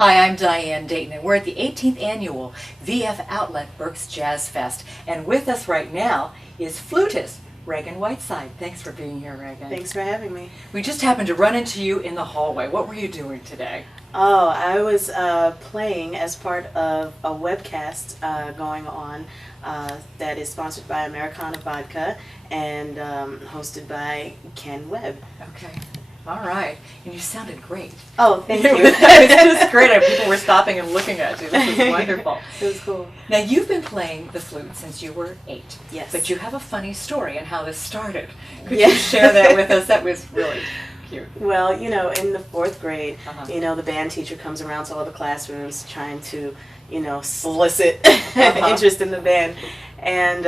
Hi, I'm Diane Dayton, and we're at the 18th annual VF Outlet Berks Jazz Fest. And with us right now is flutist Ragan Whiteside. Thanks for being here, Ragan. Thanks for having me. We just happened to run into you in the hallway. What were you doing today? Oh, I was playing as part of a webcast going on that is sponsored by Americana Vodka and hosted by Ken Webb. Okay. All right. And you sounded great. Oh, thank you. It was great. People were stopping and looking at you. This was wonderful. It was cool. Now, you've been playing the flute since you were 8. Yes. But you have a funny story on how this started. Could Yeah. you share that with us? That was really cute. Well, you know, in the 4th grade, Uh-huh. you know, the band teacher comes around to all the classrooms trying to, you know, solicit interest in the band. And,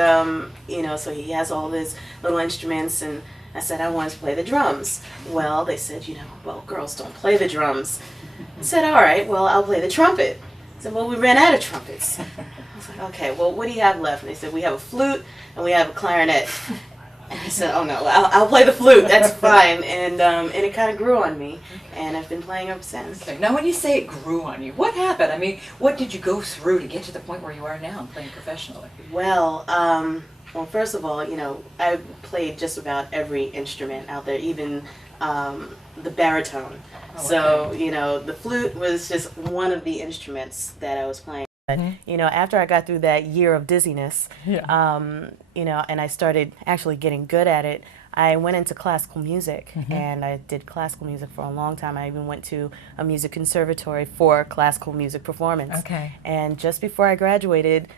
you know, so he has all his little instruments, and I said I wanted to play the drums. Well, they said, you know, well, girls don't play the drums. I said, all right, well, I'll play the trumpet. I said, well, we ran out of trumpets. I was like, okay, well, what do you have left? And they said, we have a flute and we have a clarinet. And I said, oh no, I'll play the flute. That's fine. And it kind of grew on me, and I've been playing ever since. Okay. Now, when you say it grew on you, what happened? I mean, what did you go through to get to the point where you are now and playing professionally? Well, first of all, you know, I played just about every instrument out there, even the baritone. Oh, okay. So, you know, the flute was just one of the instruments that I was playing. You know, after I got through that year of dizziness, you know, and I started actually getting good at it, I went into classical music, and I did classical music for a long time. I even went to a music conservatory for classical music performance. Okay. And just before I graduated,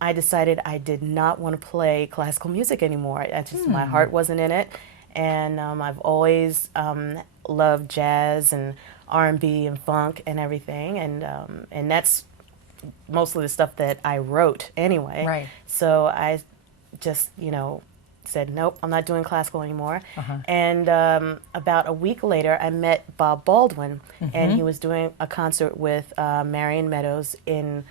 I decided I did not want to play classical music anymore. I just my heart wasn't in it, and I've always loved jazz and R&B and funk and everything, and that's mostly the stuff that I wrote anyway. Right. So I just, you know, said, nope, I'm not doing classical anymore. Uh-huh. And about a week later, I met Bob Baldwin, and he was doing a concert with Marion Meadows in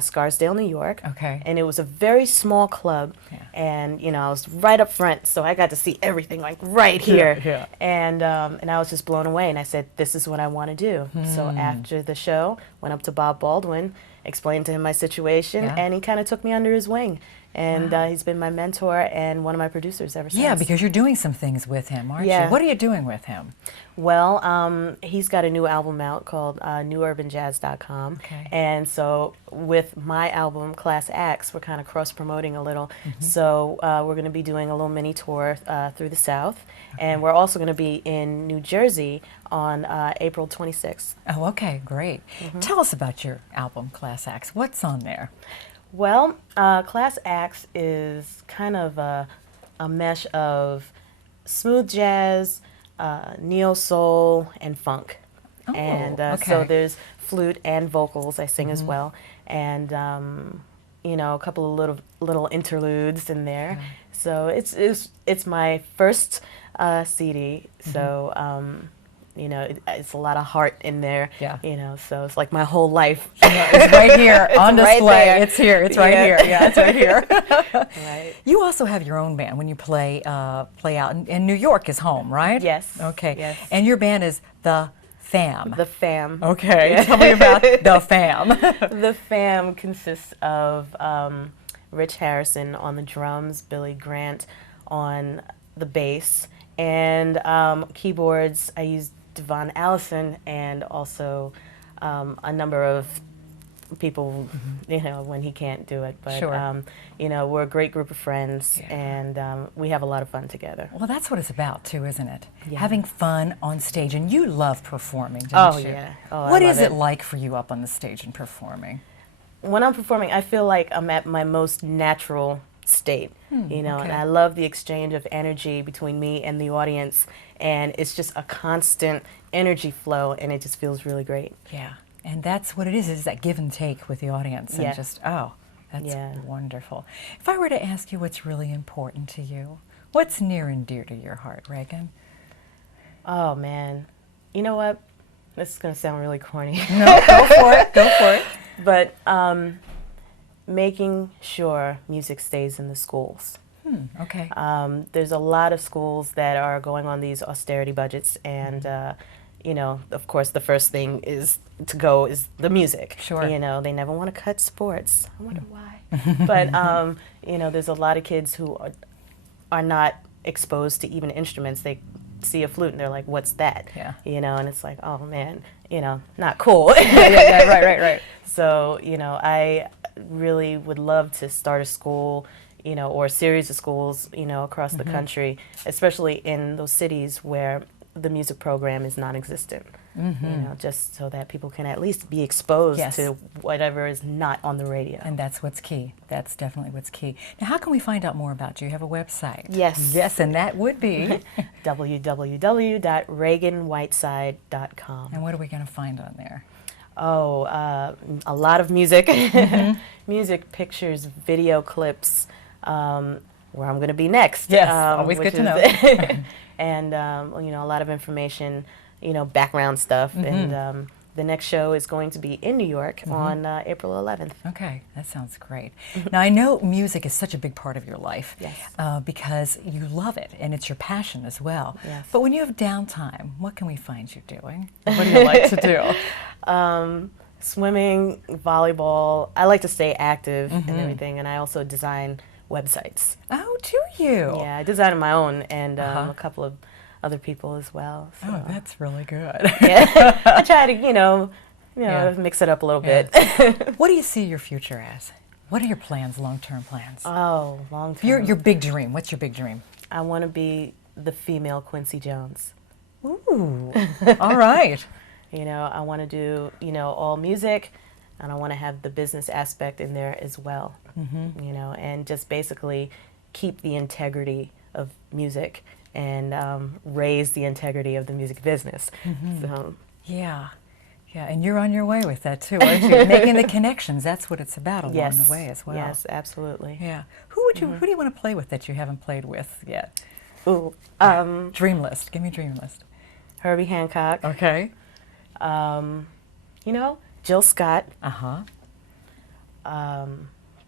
Scarsdale, New York. Okay. And it was a very small club, and you know, I was right up front, so I got to see everything like right here. Yeah. And I was just blown away, and I said, this is what I want to do. So after the show, went up to Bob Baldwin, explained to him my situation, and he kind of took me under his wing. And he's been my mentor and one of my producers ever since. Yeah, because you're doing some things with him, aren't you? What are you doing with him? Well, he's got a new album out called newurbanjazz.com. Okay. And so with my album, Class Acts, we're kind of cross-promoting a little. So we're going to be doing a little mini tour through the South. And we're also going to be in New Jersey on April 26th. Oh, okay, great. Tell us about your album, Class Acts. What's on there? Well, Class Acts is kind of a mesh of smooth jazz, neo-soul, and funk. Oh, And okay. so there's flute and vocals. I sing as well. And, you know, a couple of little interludes in there. So it's my first CD. So, you know, it's a lot of heart in there. Yeah. You know, so it's like my whole life. It's right here on It's right display. there. It's here. It's right here. Yeah, it's right here. Right. You also have your own band when you play out, and New York is home, right? Yes. Okay. Yes. And your band is The Fam. The Fam. Okay. Yeah. Tell me about The Fam. The Fam consists of Rich Harrison on the drums, Billy Grant on the bass, and keyboards. I use Devon Allison, and also a number of people, you know, when he can't do it. But, Sure. you know, we're a great group of friends, and we have a lot of fun together. Well, that's what it's about, too, isn't it? Yeah. Having fun on stage. And you love performing, don't Oh, you? yeah. Oh, I What love is it. it like for you up on the stage and performing? When I'm performing, I feel like I'm at my most natural state, you know, and okay. I love the exchange of energy between me and the audience, and it's just a constant energy flow, and it just feels really great. Yeah, and that's what it is that give and take with the audience, and Yeah. just, oh, that's Yeah. wonderful. If I were to ask you what's really important to you, what's near and dear to your heart, Ragan? Oh, man. You know what? This is going to sound really corny. No, go for it, go for it. But making sure music stays in the schools. Okay. There's a lot of schools that are going on these austerity budgets, and you know, of course, the first thing is to go is the music. Sure. You know, they never want to cut sports. I wonder why. But, you know, there's a lot of kids who are not exposed to even instruments. They see a flute and they're like, what's that? Yeah. You know, and it's like, oh man, you know, not cool. Yeah, right. So, you know, I really would love to start a school, you know, or a series of schools, you know, across the country, especially in those cities where the music program is non-existent. You know, just so that people can at least be exposed Yes. to whatever is not on the radio. And that's what's key. That's definitely what's key. Now, how can we find out more about you? You have a website. Yes. Yes, and that would be? www.RaganWhiteside.com. And what are we going to find on there? Oh, a lot of music, music, pictures, video clips, where I'm going to be next. Yes, always good to know. And, you know, a lot of information, you know, background stuff. And the next show is going to be in New York on April 11th. Okay, that sounds great. Now, I know music is such a big part of your life Yes. because you love it and it's your passion as well. Yes. But when you have downtime, what can we find you doing? What do you like to do? Swimming, volleyball. I like to stay active and everything. And I also design websites. Oh, do you? Yeah, I design my own and a couple of other people as well. So. Oh, that's really good. Yeah. I try to, you know, Yeah. mix it up a little Yeah. bit. What do you see your future as? What are your plans, long-term plans? Oh, long time. Your big dream. What's your big dream? I want to be the female Quincy Jones. Ooh, all right. You know, I want to do, you know, all music, and I want to have the business aspect in there as well. You know, and just basically keep the integrity of music and raise the integrity of the music business. So, Yeah, and you're on your way with that too, aren't you? Making the connections, that's what it's about along yes, the way as well. yes, absolutely. Yeah. Who do you want to play with that you haven't played with yet? Ooh, Dream list. Give me a dream list. Herbie Hancock. Okay. You know, Jill Scott. Uh-huh.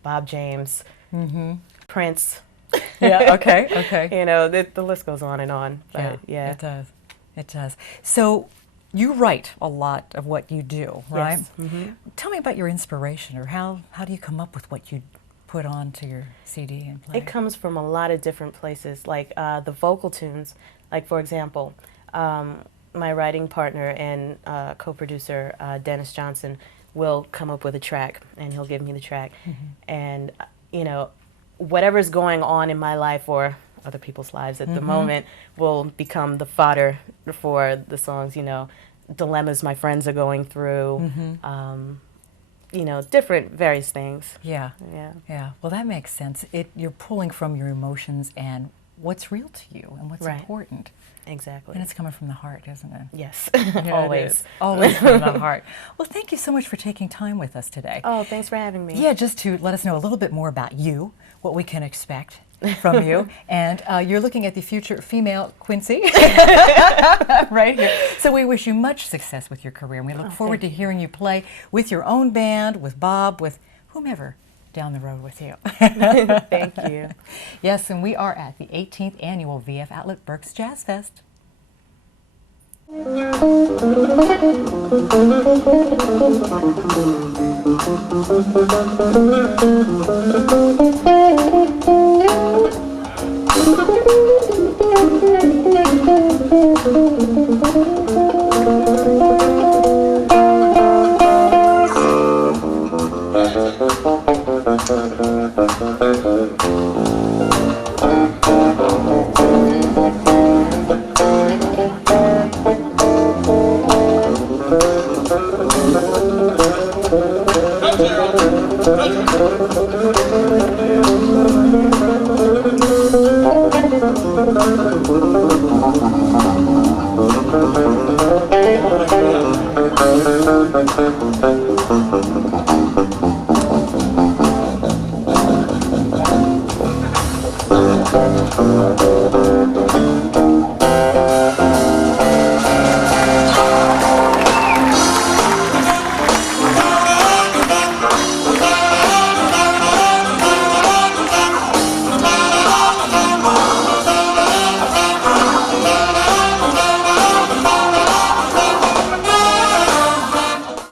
Bob James. Prince. Yeah, okay. You know, the list goes on and on. But yeah. It does. It does. So you write a lot of what you do, right? Yes. Tell me about your inspiration, or how do you come up with what you put onto your CD and play? It comes from a lot of different places, like the vocal tunes. Like, for example, my writing partner and co-producer, Dennis Johnson, will come up with a track, and he'll give me the track. And, you know, whatever's going on in my life or other people's lives at the moment will become the fodder for the songs, you know, dilemmas my friends are going through, you know, different various things. Yeah. Yeah. Well, that makes sense. You're pulling from your emotions and what's real to you and what's Right. important. Exactly. And it's coming from the heart, isn't it? Yes, Yeah, it always. is. Always from the heart. Well, thank you so much for taking time with us today. Oh, thanks for having me. Yeah, just to let us know a little bit more about you, what we can expect from you. And you're looking at the future female Quincy right here. So we wish you much success with your career. And we look forward to hearing you play with your own band, with Bob, with whomever down the road with you. Thank you. Yes, and we are at the 18th Annual VF Outlet Berks Jazz Fest. Thank you.